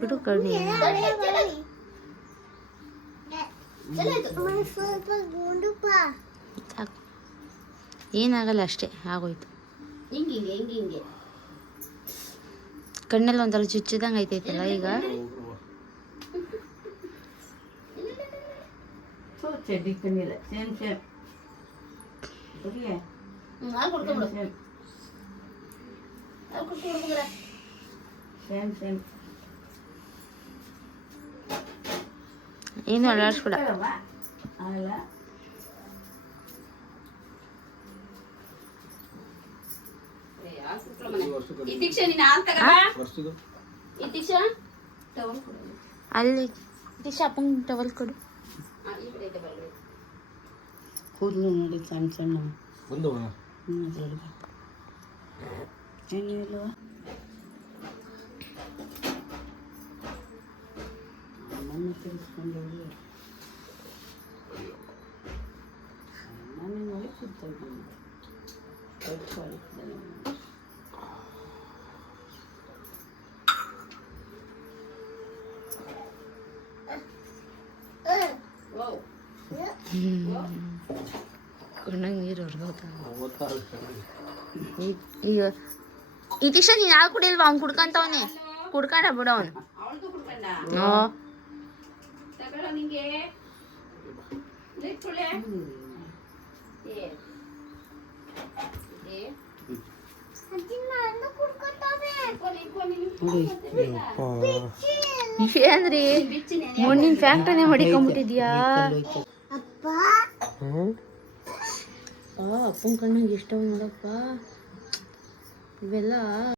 ಬಿಡು ಕಣ್ಣಿ. ಸಾಕು, ಏನಾಗಲ್ಲ ಅಷ್ಟೇ, ಆಗೋಯ್ತು. ಕಣ್ಣೆಲ್ಲ ಒಂಥರ ಚುಚ್ಚಿದಂಗೆ ಐತೈತಲ್ಲ ಈಗ. ಚಡ್ಡಿ ಕಣ್ಣಿಲ್ಲ, ಸೇಮ್ ಸೇಮ್ ಸೇಮ್ ಸೇಮ್. ಏನು ಅಲ್ಲಾಡ್ಸ್ಬಿಡ. ಆಗಲ್ಲ. ಅಲ್ಲಿ ದಿಶಾ ಅಪ್ಪಂಗೆ ಟವಲ್ ಕೊಡು. ಕೂದಲು ನೋಡಿ ಸಣ್ಣ ಸಣ್ಣ ಏನು ಇಲ್ವಾ? ಮಣ್ಣು ತಿರ್ಸ್ಕೊಂಡು ನಾನು ನೋಡಿ ಕೂತ್ಕೊಳ್ತೀನಿ. ಕಣ್ಣಾಗ ನೀರು ಈಗ ಈ ದಿಶಾ ನೀನು ಯಾರು ಕುಡಿಲ್ವಾ? ಅವ್ನು ಕುಡ್ಕಂತವನೆ, ಕುಡ್ಕೊಂಡ ಬಿಡ ಅವನು. ಏನ್ರಿ ಮಣ್ಣಿನ ಫ್ಯಾಕ್ಟ್ರಿನೇ ಮಡಿಕೊಂಬಿಟ್ಟಿದ್ಯಾ? ಅಪ್ಪನ ಕಣ್ಣಾಗ ಎಷ್ಟವ ನೋಡಪ್ಪ ಇವೆಲ್ಲ.